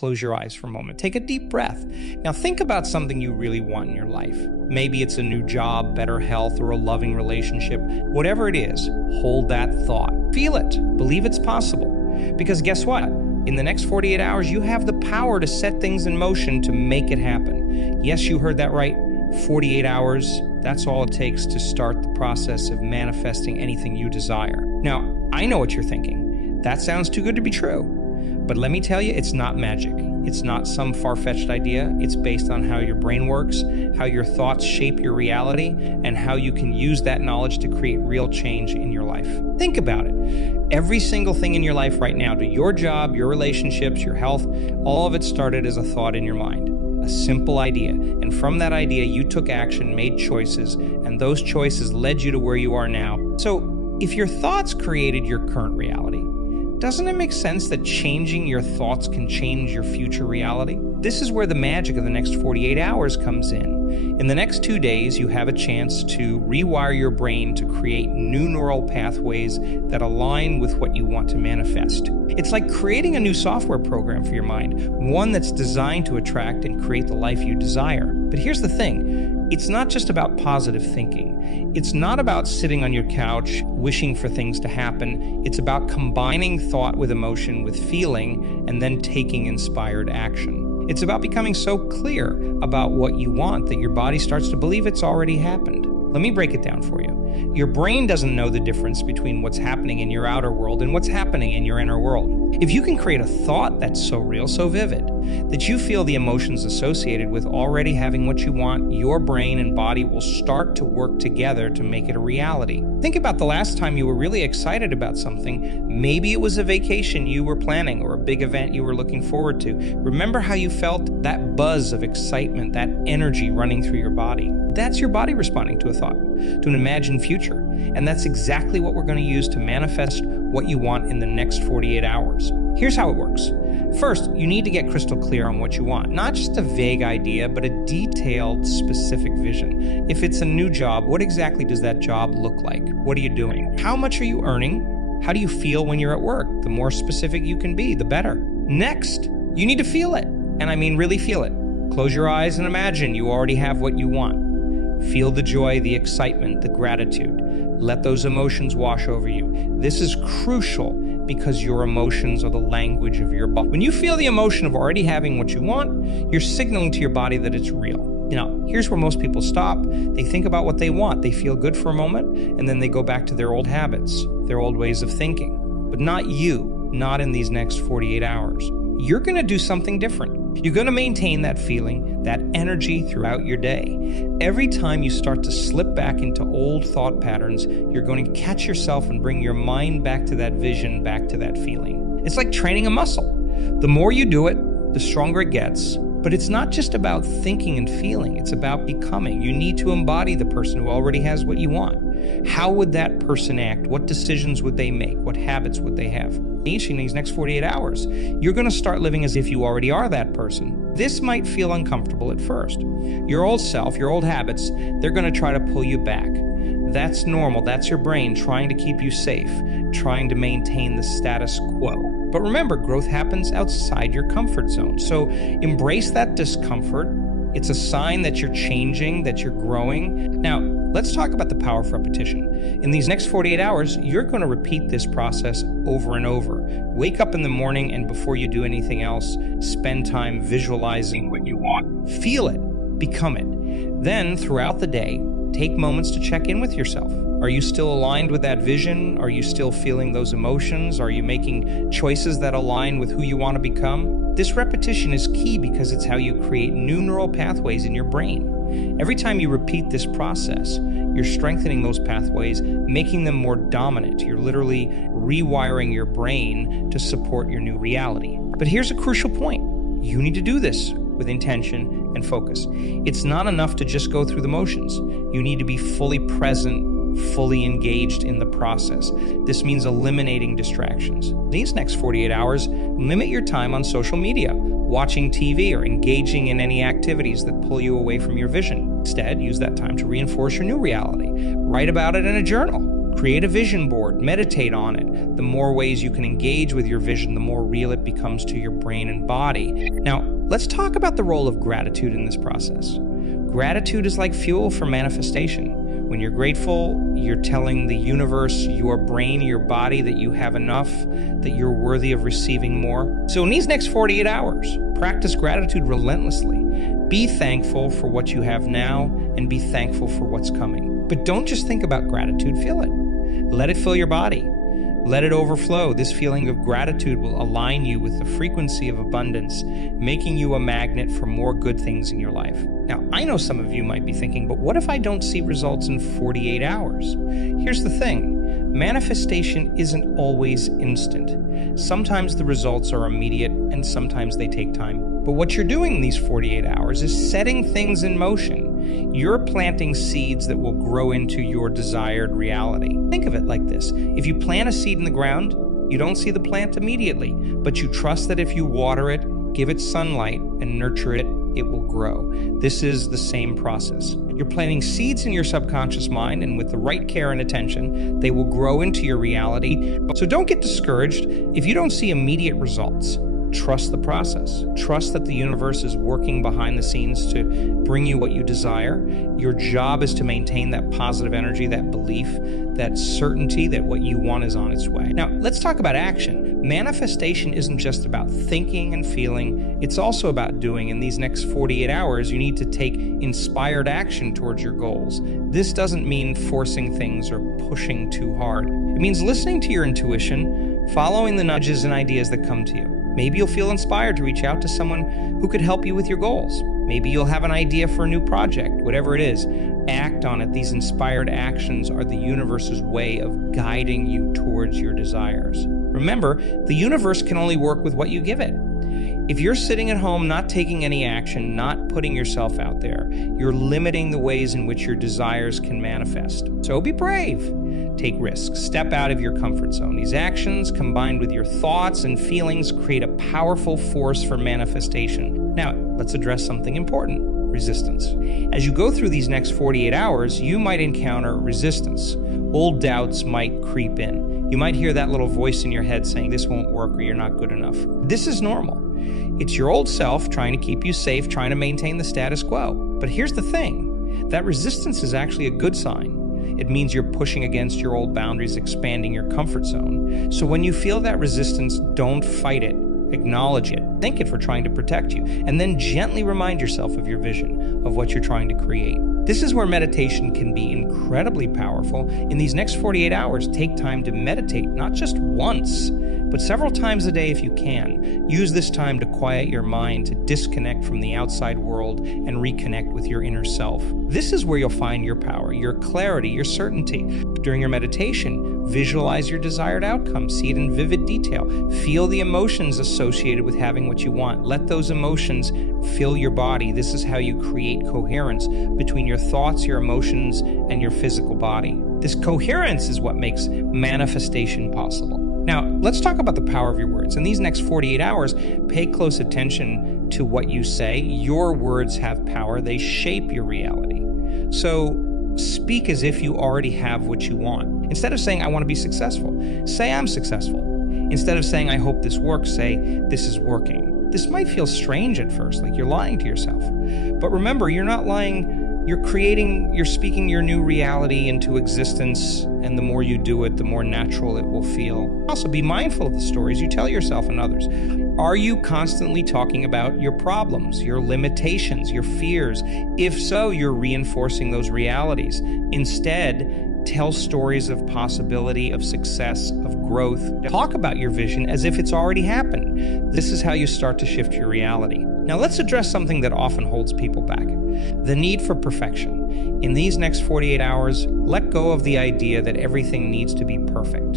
close your eyes for a moment. Take a deep breath. Now think about something you really want in your life. Maybe it's a new job, better health, or a loving relationship. Whatever it is, hold that thought. Feel it. Believe it's possible. Because guess what? In the next 48 hours, you have the power to set things in motion to make it happen. Yes, you heard that right. 48 hours, that's all it takes to start the process of manifesting anything you desire. Now, I know what you're thinking. That sounds too good to be true. But let me tell you, it's not magic. It's not some far-fetched idea. It's based on how your brain works, how your thoughts shape your reality, and how you can use that knowledge to create real change in your life. Think about it. Every single thing in your life right now, to your job, your relationships, your health, all of it started as a thought in your mind. A simple idea. And from that idea, you took action, made choices, and those choices led you to where you are now. So if your thoughts created your current reality, doesn't it make sense that changing your thoughts can change your future reality? This is where the magic of the next 48 hours comes in. In the next 2 days, you have a chance to rewire your brain to create new neural pathways that align with what you want to manifest. It's like creating a new software program for your mind, one that's designed to attract and create the life you desire. But here's the thing. It's not just about positive thinking. It's not about sitting on your couch wishing for things to happen. It's about combining thought with emotion with feeling and then taking inspired action. It's about becoming so clear about what you want that your body starts to believe it's already happened. Let me break it down for you. Your brain doesn't know the difference between what's happening in your outer world and what's happening in your inner world. If you can create a thought that's so real, so vivid, that you feel the emotions associated with already having what you want, your brain and body will start to work together to make it a reality. Think about the last time you were really excited about something. Maybe it was a vacation you were planning or a big event you were looking forward to. Remember how you felt that buzz of excitement, that energy running through your body? That's your body responding to a thought, to an imagined future. And that's exactly what we're going to use to manifest what you want in the next 48 hours. Here's how it works. First, you need to get crystal clear on what you want. Not just a vague idea, but a detailed, specific vision. If it's a new job, what exactly does that job look like? What are you doing? How much are you earning? How do you feel when you're at work? The more specific you can be, the better. Next, you need to feel it. And I mean really feel it. Close your eyes and imagine you already have what you want. Feel the joy, the excitement, the gratitude. Let those emotions wash over you. This is crucial because your emotions are the language of your body. When you feel the emotion of already having what you want, you're signaling to your body that it's real. Now, here's where most people stop. They think about what they want. They feel good for a moment, and then they go back to their old habits, their old ways of thinking. But not you, not in these next 48 hours. You're going to do something different. You're going to maintain that feeling, that energy throughout your day. Every time you start to slip back into old thought patterns, you're going to catch yourself and bring your mind back to that vision, back to that feeling. It's like training a muscle. The more you do it, the stronger it gets. But it's not just about thinking and feeling. It's about becoming. You need to embody the person who already has what you want. How would that person act? What decisions would they make? What habits would they have? Each in these next 48 hours, you're going to start living as if you already are that person. This might feel uncomfortable at first. Your old self, your old habits, they're going to try to pull you back. That's normal. That's your brain trying to keep you safe, trying to maintain the status quo. But remember, growth happens outside your comfort zone. So embrace that discomfort. It's a sign that you're changing, that you're growing. Now, let's talk about the power of repetition. In these next 48 hours, you're going to repeat this process over and over. Wake up in the morning, and before you do anything else, spend time visualizing what you want. Feel it, become it. Then, throughout the day, take moments to check in with yourself. Are you still aligned with that vision? Are you still feeling those emotions? Are you making choices that align with who you want to become? This repetition is key because it's how you create new neural pathways in your brain. Every time you repeat this process, you're strengthening those pathways, making them more dominant. You're literally rewiring your brain to support your new reality. But here's a crucial point. You need to do this with intention and focus. It's not enough to just go through the motions. You need to be fully present, fully engaged in the process. This means eliminating distractions. These next 48 hours, limit your time on social media, watching TV, or engaging in any activities that pull you away from your vision. Instead, use that time to reinforce your new reality. Write about it in a journal. Create a vision board, meditate on it. The more ways you can engage with your vision, the more real it becomes to your brain and body. Now, let's talk about the role of gratitude in this process. Gratitude is like fuel for manifestation. When you're grateful, you're telling the universe, your brain, your body that you have enough, that you're worthy of receiving more. So in these next 48 hours, practice gratitude relentlessly. Be thankful for what you have now and be thankful for what's coming. But don't just think about gratitude, feel it. Let it fill your body. Let it overflow. This feeling of gratitude will align you with the frequency of abundance, making you a magnet for more good things in your life. Now, I know some of you might be thinking, but what if I don't see results in 48 hours? Here's the thing. Manifestation isn't always instant. Sometimes the results are immediate and sometimes they take time. But what you're doing in these 48 hours is setting things in motion. You're planting seeds that will grow into your desired reality. Think of it like this. If you plant a seed in the ground, you don't see the plant immediately, but you trust that if you water it, give it sunlight, and nurture it, it will grow. This is the same process. You're planting seeds in your subconscious mind, and with the right care and attention, they will grow into your reality. So don't get discouraged if you don't see immediate results. Trust the process. Trust that the universe is working behind the scenes to bring you what you desire. Your job is to maintain that positive energy, that belief, that certainty that what you want is on its way. Now, let's talk about action. Manifestation isn't just about thinking and feeling. It's also about doing. In these next 48 hours, you need to take inspired action towards your goals. This doesn't mean forcing things or pushing too hard. It means listening to your intuition, following the nudges and ideas that come to you. Maybe you'll feel inspired to reach out to someone who could help you with your goals. Maybe you'll have an idea for a new project. Whatever it is, act on it. These inspired actions are the universe's way of guiding you towards your desires. Remember, the universe can only work with what you give it. If you're sitting at home not taking any action, not putting yourself out there, you're limiting the ways in which your desires can manifest. So be brave. Take risks. Step out of your comfort zone. These actions, combined with your thoughts and feelings, create a powerful force for manifestation. Now, let's address something important: resistance. As you go through these next 48 hours, you might encounter resistance. Old doubts might creep in. You might hear that little voice in your head saying, this won't work or you're not good enough. This is normal. It's your old self trying to keep you safe, trying to maintain the status quo. But here's the thing. That resistance is actually a good sign. It means you're pushing against your old boundaries, expanding your comfort zone. So when you feel that resistance, don't fight it. Acknowledge it. Thank it for trying to protect you. And then gently remind yourself of your vision, of what you're trying to create. This is where meditation can be incredibly powerful. In these next 48 hours, take time to meditate, not just once, but several times a day if you can. Use this time to quiet your mind, to disconnect from the outside world and reconnect with your inner self. This is where you'll find your power, your clarity, your certainty. During your meditation, visualize your desired outcome, see it in vivid detail. Feel the emotions associated with having what you want. Let those emotions fill your body. This is how you create coherence between your thoughts, your emotions, and your physical body. This coherence is what makes manifestation possible. Now, let's talk about the power of your words. In these next 48 hours, pay close attention to what you say. Your words have power. They shape your reality. So speak as if you already have what you want. Instead of saying, I want to be successful, say, I'm successful. Instead of saying, I hope this works, say, this is working. This might feel strange at first, like you're lying to yourself. But remember, you're not lying. You're speaking your new reality into existence, and the more you do it, the more natural it will feel. Also, be mindful of the stories you tell yourself and others. Are you constantly talking about your problems, your limitations, your fears? If so, you're reinforcing those realities. Instead, tell stories of possibility, of success, of growth. Talk about your vision as if it's already happened. This is how you start to shift your reality. Now let's address something that often holds people back: the need for perfection. In these next 48 hours, let go of the idea that everything needs to be perfect.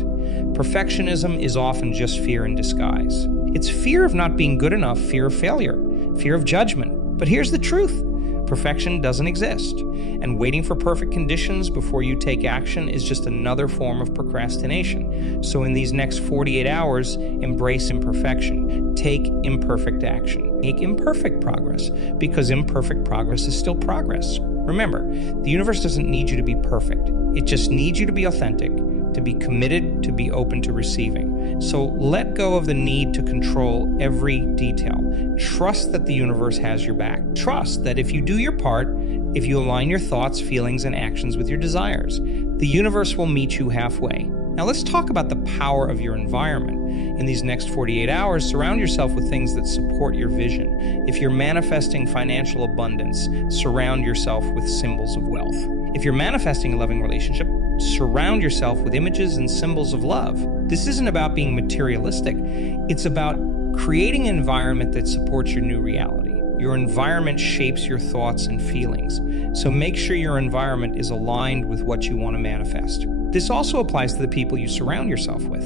Perfectionism is often just fear in disguise. It's fear of not being good enough, fear of failure, fear of judgment. But here's the truth. Perfection doesn't exist, and waiting for perfect conditions before you take action is just another form of procrastination. So in these next 48 hours, embrace imperfection. Take imperfect action. Make imperfect progress, because imperfect progress is still progress. Remember, the universe doesn't need you to be perfect. It just needs you to be authentic, to be committed, to be open to receiving. So let go of the need to control every detail. Trust that the universe has your back. Trust that if you do your part, if you align your thoughts, feelings, and actions with your desires, the universe will meet you halfway. Now let's talk about the power of your environment. In these next 48 hours, surround yourself with things that support your vision. If you're manifesting financial abundance, surround yourself with symbols of wealth. If you're manifesting a loving relationship, surround yourself with images and symbols of love. This isn't about being materialistic. It's about creating an environment that supports your new reality. Your environment shapes your thoughts and feelings. So make sure your environment is aligned with what you want to manifest. This also applies to the people you surround yourself with.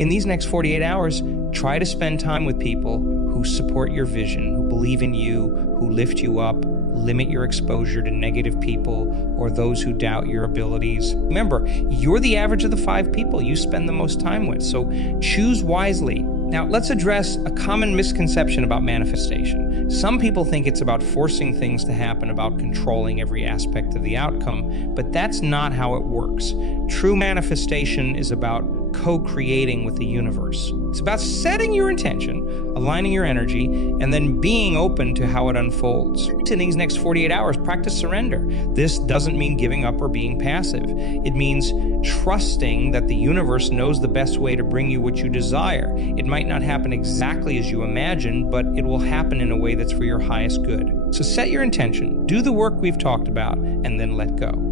In these next 48 hours, try to spend time with people who support your vision, who believe in you, who lift you up. Limit your exposure to negative people or those who doubt your abilities. Remember, you're the average of the 5 people you spend the most time with, so choose wisely. Now, let's address a common misconception about manifestation. Some people think it's about forcing things to happen, about controlling every aspect of the outcome, but that's not how it works. True manifestation is about co-creating with the universe. It's about setting your intention, aligning your energy, and then being open to how it unfolds. In these next 48 hours, practice surrender. This doesn't mean giving up or being passive. It means trusting that the universe knows the best way to bring you what you desire. It might not happen exactly as you imagine, but it will happen in a way that's for your highest good. So set your intention, do the work we've talked about, and then let go.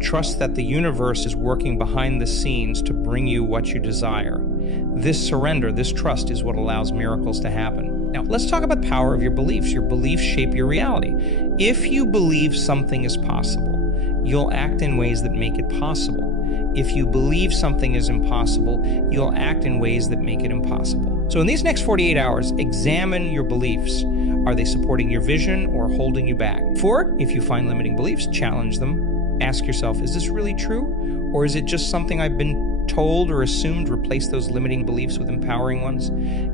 Trust that the universe is working behind the scenes to bring you what you desire. This surrender, this trust is what allows miracles to happen. Now, let's talk about the power of your beliefs. Your beliefs shape your reality. If you believe something is possible, you'll act in ways that make it possible. If you believe something is impossible, you'll act in ways that make it impossible. So in these next 48 hours, examine your beliefs. Are they supporting your vision or holding you back? If you find limiting beliefs, challenge them. Ask yourself, is this really true? Or is it just something I've been told or assumed? Replace those limiting beliefs with empowering ones.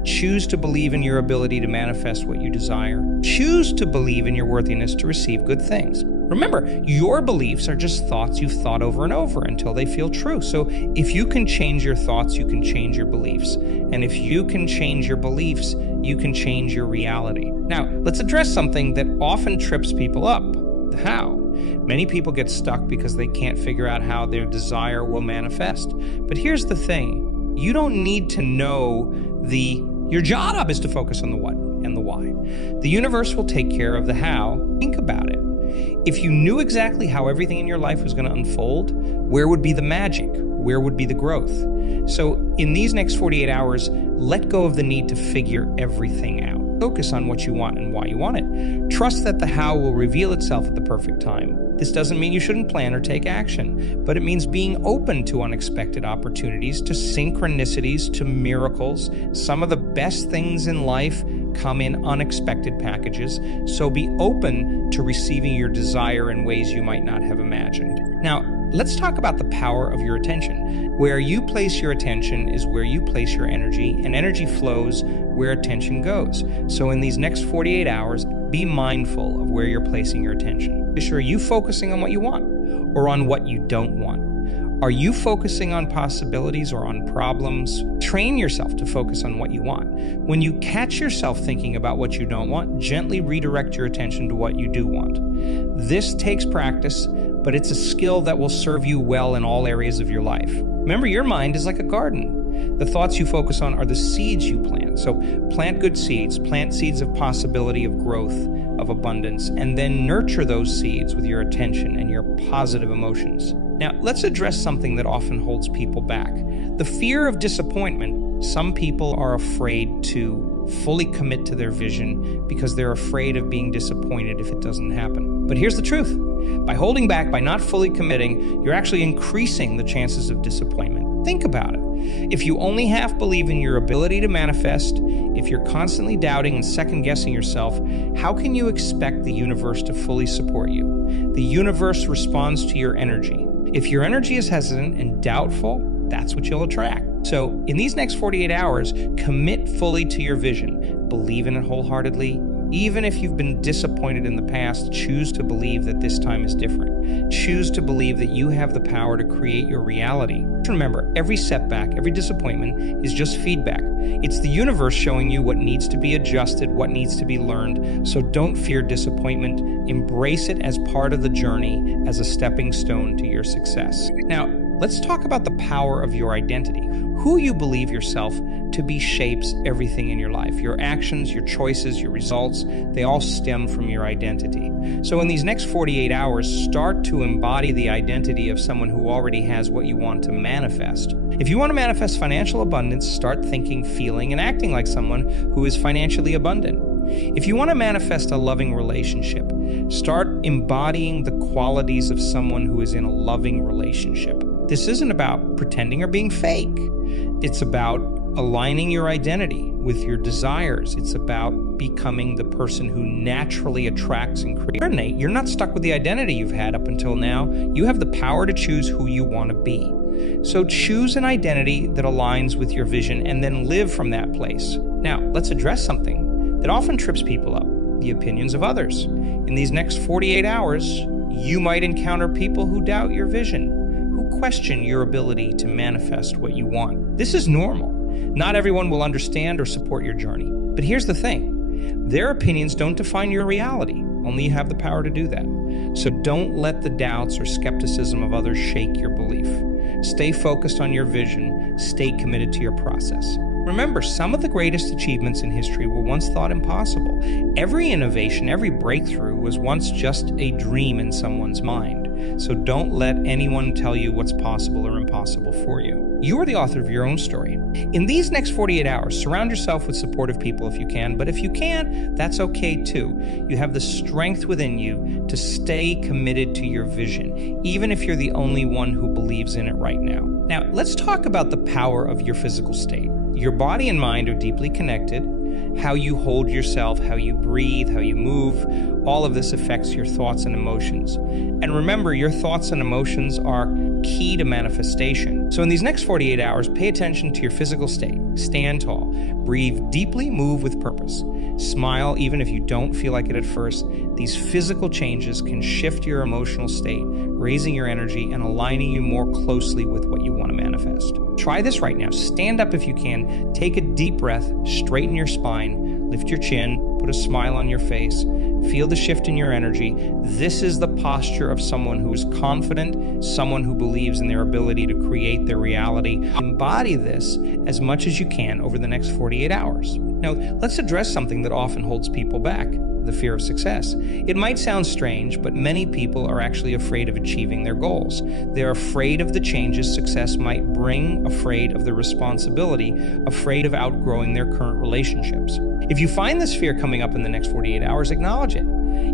Choose to believe in your ability to manifest what you desire. Choose to believe in your worthiness to receive good things. Remember, your beliefs are just thoughts you've thought over and over until they feel true. So if you can change your thoughts, you can change your beliefs. And if you can change your beliefs, you can change your reality. Now, let's address something that often trips people up: the how. Many people get stuck because they can't figure out how their desire will manifest. But here's the thing. You don't need to know your job is to focus on the what and the why. The universe will take care of the how. Think about it. If you knew exactly how everything in your life was going to unfold, where would be the magic? Where would be the growth? So in these next 48 hours, let go of the need to figure everything out. Focus on what you want and why you want it. Trust that the how will reveal itself at the perfect time. This doesn't mean you shouldn't plan or take action, but it means being open to unexpected opportunities, to synchronicities, to miracles. Some of the best things in life come in unexpected packages, so be open to receiving your desire in ways you might not have imagined. Now, let's talk about the power of your attention. Where you place your attention is where you place your energy, and energy flows where attention goes. So in these next 48 hours, be mindful of where you're placing your attention. Are you focusing on what you want or on what you don't want? Are you focusing on possibilities or on problems? Train yourself to focus on what you want. When you catch yourself thinking about what you don't want, gently redirect your attention to what you do want. This takes practice, but it's a skill that will serve you well in all areas of your life. Remember, your mind is like a garden. The thoughts you focus on are the seeds you plant. So plant good seeds, plant seeds of possibility, of growth, of abundance, and then nurture those seeds with your attention and your positive emotions. Now, let's address something that often holds people back. The fear of disappointment. Some people are afraid to fully commit to their vision because they're afraid of being disappointed if it doesn't happen. But here's the truth. By holding back, by not fully committing, you're actually increasing the chances of disappointment. Think about it. If you only half believe in your ability to manifest, if you're constantly doubting and second-guessing yourself, how can you expect the universe to fully support you? The universe responds to your energy. If your energy is hesitant and doubtful, that's what you'll attract. So in these next 48 hours, commit fully to your vision. Believe in it wholeheartedly, Even if you've been disappointed in the past, choose to believe that this time is different. Choose to believe that you have the power to create your reality. Remember, every setback, every disappointment is just feedback. It's the universe showing you what needs to be adjusted, what needs to be learned. So don't fear disappointment. Embrace it as part of the journey, as a stepping stone to your success. Now, let's talk about the power of your identity. Who you believe yourself to be shapes everything in your life. Your actions, your choices, your results, they all stem from your identity. So in these next 48 hours, start to embody the identity of someone who already has what you want to manifest. If you want to manifest financial abundance, start thinking, feeling, and acting like someone who is financially abundant. If you want to manifest a loving relationship, start embodying the qualities of someone who is in a loving relationship. This isn't about pretending or being fake. It's about aligning your identity with your desires. It's about becoming the person who naturally attracts and creates. You're not stuck with the identity you've had up until now. You have the power to choose who you want to be. So choose an identity that aligns with your vision and then live from that place. Now, let's address something that often trips people up: the opinions of others. In these next 48 hours, you might encounter people who doubt your vision, who question your ability to manifest what you want. This is normal. Not everyone will understand or support your journey. But here's the thing: their opinions don't define your reality. Only you have the power to do that. So don't let the doubts or skepticism of others shake your belief. Stay focused on your vision. Stay committed to your process. Remember, some of the greatest achievements in history were once thought impossible. Every innovation, every breakthrough was once just a dream in someone's mind. So don't let anyone tell you what's possible or impossible for you. You are the author of your own story. In these next 48 hours, surround yourself with supportive people if you can, but if you can't, that's okay too. You have the strength within you to stay committed to your vision, even if you're the only one who believes in it right now. Now, let's talk about the power of your physical state. Your body and mind are deeply connected. How you hold yourself, how you breathe, how you move, all of this affects your thoughts and emotions. And remember, your thoughts and emotions are key to manifestation. So in these next 48 hours, pay attention to your physical state. Stand tall, breathe deeply, move with purpose. Smile even if you don't feel like it at first. These physical changes can shift your emotional state, raising your energy and aligning you more closely with what you want to manifest. Try this right now. Stand up if you can. Take a deep breath, straighten your spine, lift your chin, put a smile on your face. Feel the shift in your energy. This is the posture of someone who is confident, someone who believes in their ability to create their reality. Embody this as much as you can over the next 48 hours. Now, let's address something that often holds people back: the fear of success. It might sound strange, but many people are actually afraid of achieving their goals. They're afraid of the changes success might bring, afraid of the responsibility, afraid of outgrowing their current relationships. If you find this fear coming up in the next 48 hours, acknowledge it.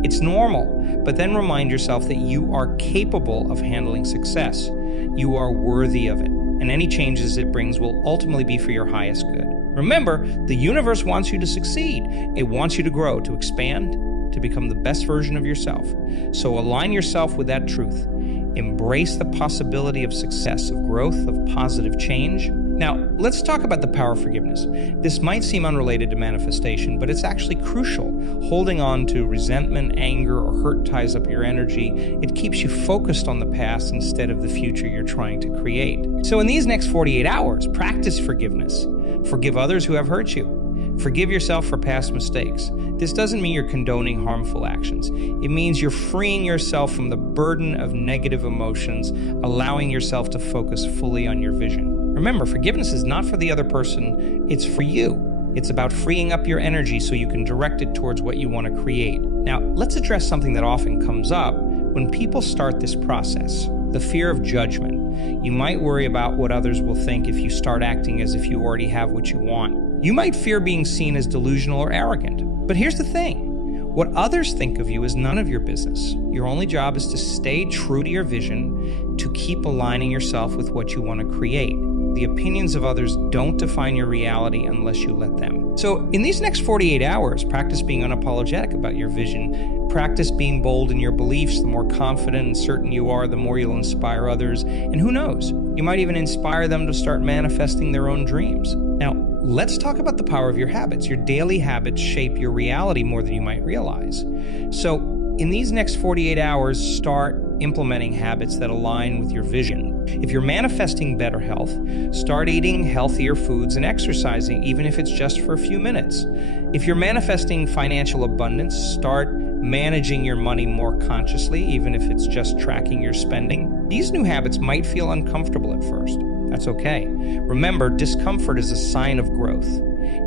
It's normal, but then remind yourself that you are capable of handling success. You are worthy of it, and any changes it brings will ultimately be for your highest good. Remember, the universe wants you to succeed. It wants you to grow, to expand, to become the best version of yourself. So align yourself with that truth. Embrace the possibility of success, of growth, of positive change. Now, let's talk about the power of forgiveness. This might seem unrelated to manifestation, but it's actually crucial. Holding on to resentment, anger, or hurt ties up your energy. It keeps you focused on the past instead of the future you're trying to create. So in these next 48 hours, practice forgiveness. Forgive others who have hurt you. Forgive yourself for past mistakes. This doesn't mean you're condoning harmful actions. It means you're freeing yourself from the burden of negative emotions, allowing yourself to focus fully on your vision. Remember, forgiveness is not for the other person, it's for you. It's about freeing up your energy so you can direct it towards what you want to create. Now, let's address something that often comes up when people start this process: the fear of judgment. You might worry about what others will think if you start acting as if you already have what you want. You might fear being seen as delusional or arrogant. But here's the thing: what others think of you is none of your business. Your only job is to stay true to your vision, to keep aligning yourself with what you want to create. The opinions of others don't define your reality unless you let them. So in these next 48 hours, practice being unapologetic about your vision. Practice being bold in your beliefs. The more confident and certain you are, the more you'll inspire others. And who knows, you might even inspire them to start manifesting their own dreams. Now, let's talk about the power of your habits. Your daily habits shape your reality more than you might realize. So in these next 48 hours, start implementing habits that align with your vision. If you're manifesting better health, start eating healthier foods and exercising, even if it's just for a few minutes. If you're manifesting financial abundance, start managing your money more consciously, even if it's just tracking your spending. These new habits might feel uncomfortable at first. That's okay. Remember, discomfort is a sign of growth.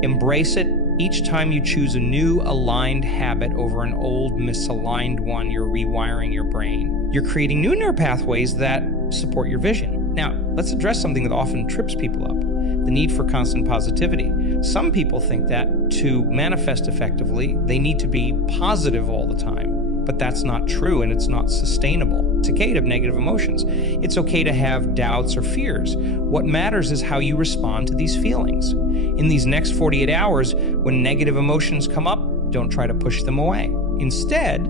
Embrace it. Each time you choose a new aligned habit over an old misaligned one, you're rewiring your brain. You're creating new neural pathways that support your vision. Now, let's address something that often trips people up: the need for constant positivity. Some people think that to manifest effectively, they need to be positive all the time. But that's not true, and it's not sustainable. It's okay to have negative emotions. It's okay to have doubts or fears. What matters is how you respond to these feelings. In these next 48 hours, when negative emotions come up, don't try to push them away. Instead,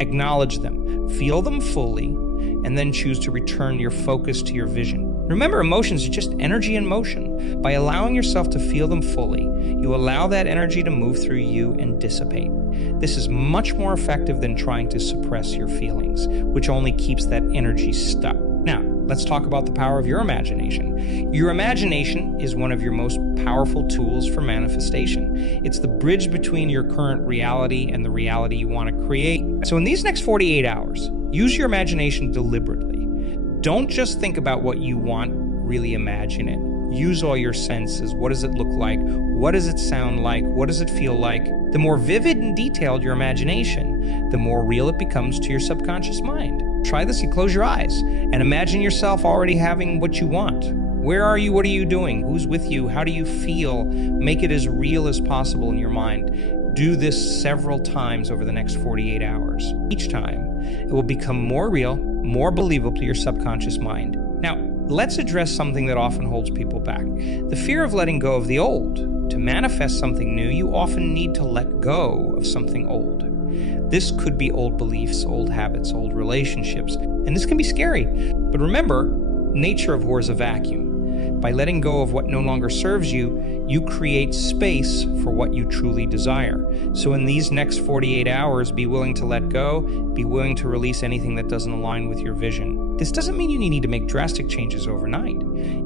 acknowledge them, feel them fully, and then choose to return your focus to your vision. Remember, emotions are just energy in motion. By allowing yourself to feel them fully, you allow that energy to move through you and dissipate. This is much more effective than trying to suppress your feelings, which only keeps that energy stuck. Now, let's talk about the power of your imagination. Your imagination is one of your most powerful tools for manifestation. It's the bridge between your current reality and the reality you want to create. So in these next 48 hours, use your imagination deliberately. Don't just think about what you want, really imagine it. Use all your senses. What does it look like? What does it sound like? What does it feel like? The more vivid and detailed your imagination, the more real it becomes to your subconscious mind. Try this. You close your eyes and imagine yourself already having what you want. Where are you? What are you doing? Who's with you? How do you feel? Make it as real as possible in your mind. Do this several times over the next 48 hours. Each time, it will become more real, more believable to your subconscious mind. Now, let's address something that often holds people back: the fear of letting go of the old. To manifest something new, you often need to let go of something old. This could be old beliefs, old habits, old relationships, and this can be scary. But remember, nature abhors a vacuum. By letting go of what no longer serves you, you create space for what you truly desire. So in these next 48 hours, be willing to let go, be willing to release anything that doesn't align with your vision. This doesn't mean you need to make drastic changes overnight.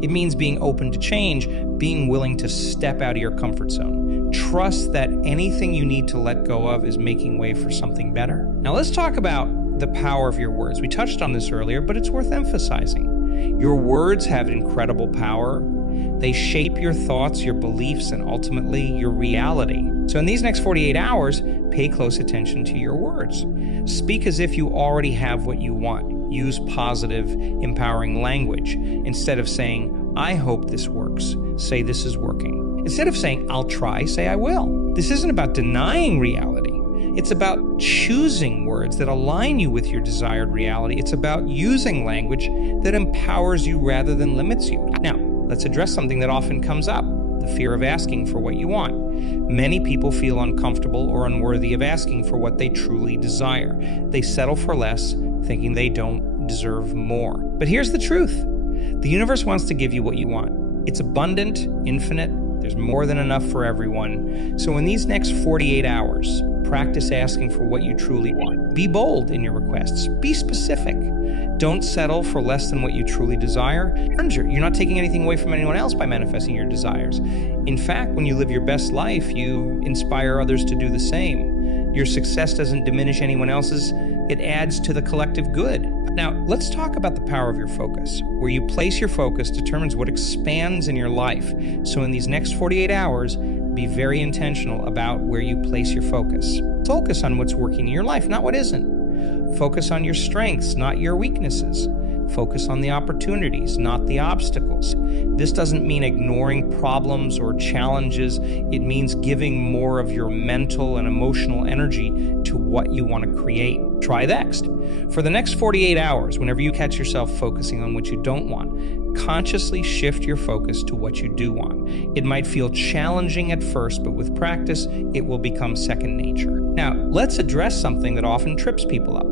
It means being open to change, being willing to step out of your comfort zone. Trust that anything you need to let go of is making way for something better. Now let's talk about the power of your words. We touched on this earlier, but it's worth emphasizing. Your words have incredible power. They shape your thoughts, your beliefs, and ultimately your reality. So in these next 48 hours, pay close attention to your words. Speak as if you already have what you want. Use positive, empowering language. Instead of saying, "I hope this works," say, "This is working." Instead of saying, "I'll try," say, "I will." This isn't about denying reality. It's about choosing words that align you with your desired reality. It's about using language that empowers you rather than limits you. Now, let's address something that often comes up: the fear of asking for what you want. Many people feel uncomfortable or unworthy of asking for what they truly desire. They settle for less, thinking they don't deserve more. But here's the truth: the universe wants to give you what you want. It's abundant, infinite. There's more than enough for everyone. So in these next 48 hours, practice asking for what you truly want. Be bold in your requests. Be specific. Don't settle for less than what you truly desire. You're not taking anything away from anyone else by manifesting your desires. In fact, when you live your best life, you inspire others to do the same. Your success doesn't diminish anyone else's. It adds to the collective good. Now, let's talk about the power of your focus. Where you place your focus determines what expands in your life. So in these next 48 hours, be very intentional about where you place your focus. Focus on what's working in your life, not what isn't. Focus on your strengths, not your weaknesses. Focus on the opportunities, not the obstacles. This doesn't mean ignoring problems or challenges. It means giving more of your mental and emotional energy to what you want to create. Try next. For the next 48 hours, whenever you catch yourself focusing on what you don't want, consciously shift your focus to what you do want. It might feel challenging at first, but with practice, it will become second nature. Now, let's address something that often trips people up.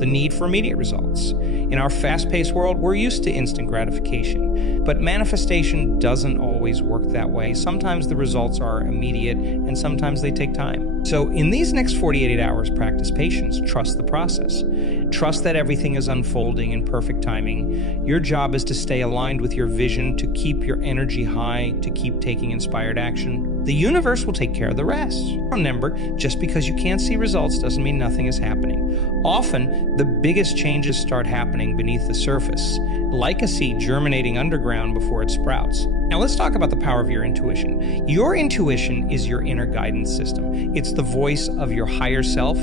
the need for immediate results. In our fast-paced world, we're used to instant gratification, but manifestation doesn't always work that way. Sometimes the results are immediate, and sometimes they take time. So in these next 48 hours, practice patience. Trust the process. Trust that everything is unfolding in perfect timing. Your job is to stay aligned with your vision, to keep your energy high, to keep taking inspired action. The universe will take care of the rest. Remember, just because you can't see results doesn't mean nothing is happening. Often, the biggest changes start happening beneath the surface, like a seed germinating underground before it sprouts. Now let's talk about the power of your intuition. Your intuition is your inner guidance system. It's the voice of your higher self,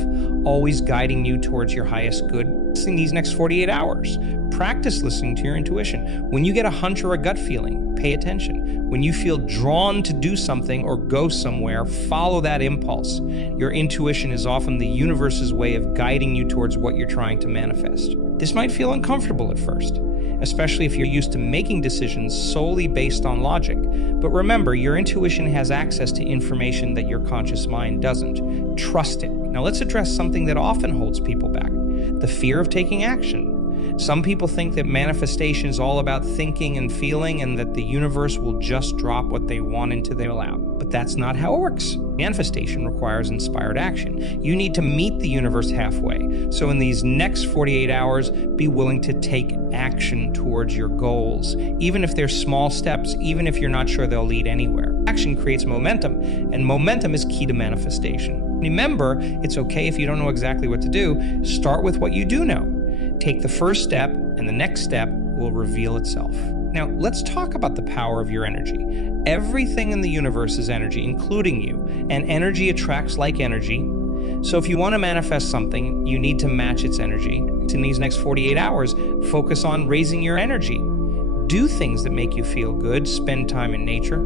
always guiding you towards your highest good. In these next 48 hours, practice listening to your intuition. When you get a hunch or a gut feeling, pay attention. When you feel drawn to do something or go somewhere, follow that impulse. Your intuition is often the universe's way of guiding you towards what you're trying to manifest. This might feel uncomfortable at first, especially if you're used to making decisions solely based on logic. But remember, your intuition has access to information that your conscious mind doesn't. Trust it. Now let's address something that often holds people back: the fear of taking action. Some people think that manifestation is all about thinking and feeling, and that the universe will just drop what they want into their lap. But that's not how it works. Manifestation requires inspired action. You need to meet the universe halfway. So in these next 48 hours, be willing to take action towards your goals, even if they're small steps, even if you're not sure they'll lead anywhere. Action creates momentum, and momentum is key to manifestation. Remember, it's okay if you don't know exactly what to do. Start with what you do know. Take the first step, and the next step will reveal itself. Now, let's talk about the power of your energy. Everything in the universe is energy, including you, and energy attracts like energy. So if you want to manifest something, you need to match its energy. In these next 48 hours, focus on raising your energy. Do things that make you feel good. Spend time in nature.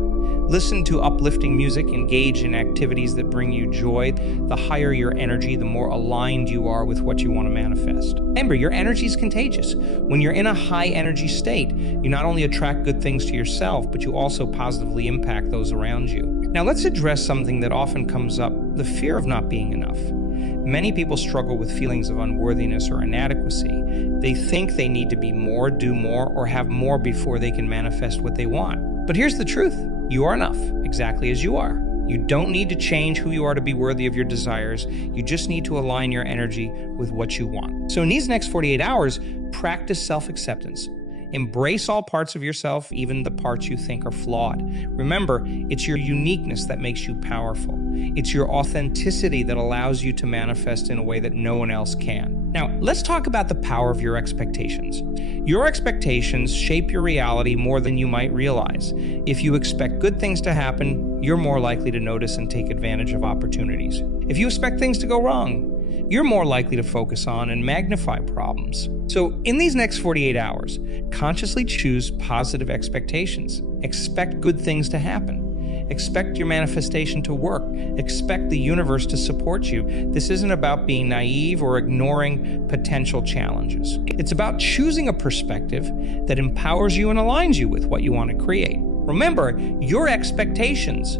Listen to uplifting music. Engage in activities that bring you joy. The higher your energy, the more aligned you are with what you want to manifest. Remember, your energy is contagious. When you're in a high energy state, you not only attract good things to yourself, but you also positively impact those around you. Now let's address something that often comes up: the fear of not being enough. Many people struggle with feelings of unworthiness or inadequacy. They think they need to be more, do more, or have more before they can manifest what they want. But here's the truth: you are enough, exactly as you are. You don't need to change who you are to be worthy of your desires. You just need to align your energy with what you want. So in these next 48 hours, practice self-acceptance. Embrace all parts of yourself, even the parts you think are flawed. Remember, it's your uniqueness that makes you powerful. It's your authenticity that allows you to manifest in a way that no one else can. Now, let's talk about the power of your expectations. Your expectations shape your reality more than you might realize. If you expect good things to happen, you're more likely to notice and take advantage of opportunities. If you expect things to go wrong, you're more likely to focus on and magnify problems. So in these next 48 hours, consciously choose positive expectations. Expect good things to happen. Expect your manifestation to work. Expect the universe to support you. This isn't about being naive or ignoring potential challenges. It's about choosing a perspective that empowers you and aligns you with what you want to create. Remember, your expectations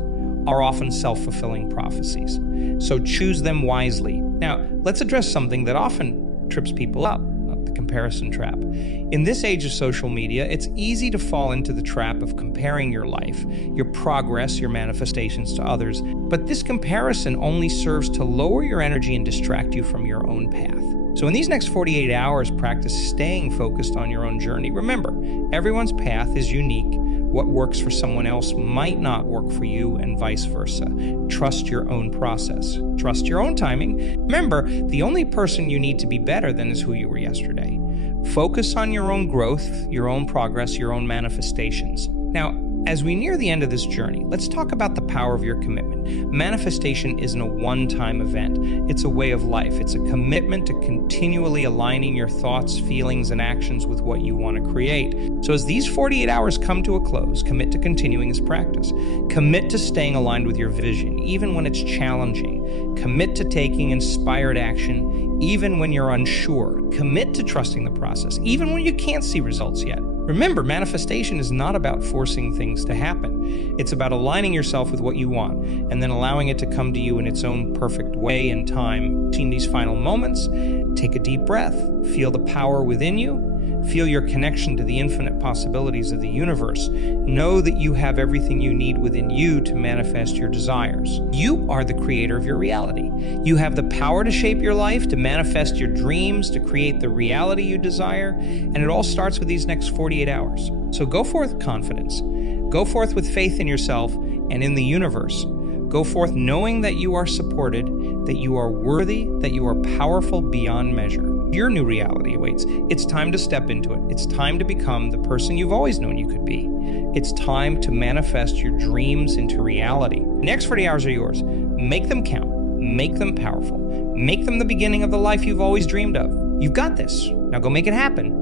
are often self-fulfilling prophecies, so choose them wisely. Now, let's address something that often trips people up: the comparison trap. In this age of social media, it's easy to fall into the trap of comparing your life, your progress, your manifestations to others, but this comparison only serves to lower your energy and distract you from your own path. So in these next 48 hours, practice staying focused on your own journey. Remember, everyone's path is unique. What works for someone else might not work for you, and vice versa. Trust your own process. Trust your own timing. Remember, the only person you need to be better than is who you were yesterday. Focus on your own growth, your own progress, your own manifestations. Now, as we near the end of this journey, let's talk about the power of your commitment. Manifestation isn't a one-time event. It's a way of life. It's a commitment to continually aligning your thoughts, feelings, and actions with what you want to create. So as these 48 hours come to a close, commit to continuing this practice. Commit to staying aligned with your vision, even when it's challenging. Commit to taking inspired action, even when you're unsure. Commit to trusting the process, even when you can't see results yet. Remember, manifestation is not about forcing things to happen. It's about aligning yourself with what you want and then allowing it to come to you in its own perfect way and time. In these final moments, take a deep breath. Feel the power within you. Feel your connection to the infinite possibilities of the universe. Know that you have everything you need within you to manifest your desires. You are the creator of your reality. You have the power to shape your life, to manifest your dreams, to create the reality you desire, and it all starts with these next 48 hours. So go forth with confidence. Go forth with faith in yourself and in the universe. Go forth knowing that you are supported, that you are worthy, that you are powerful beyond measure. Your new reality awaits. It's time to step into it. It's time to become the person you've always known you could be. It's time to manifest your dreams into reality. The next 40 hours are yours. Make them count. Make them powerful. Make them the beginning of the life you've always dreamed of. You've got this. Now go make it happen.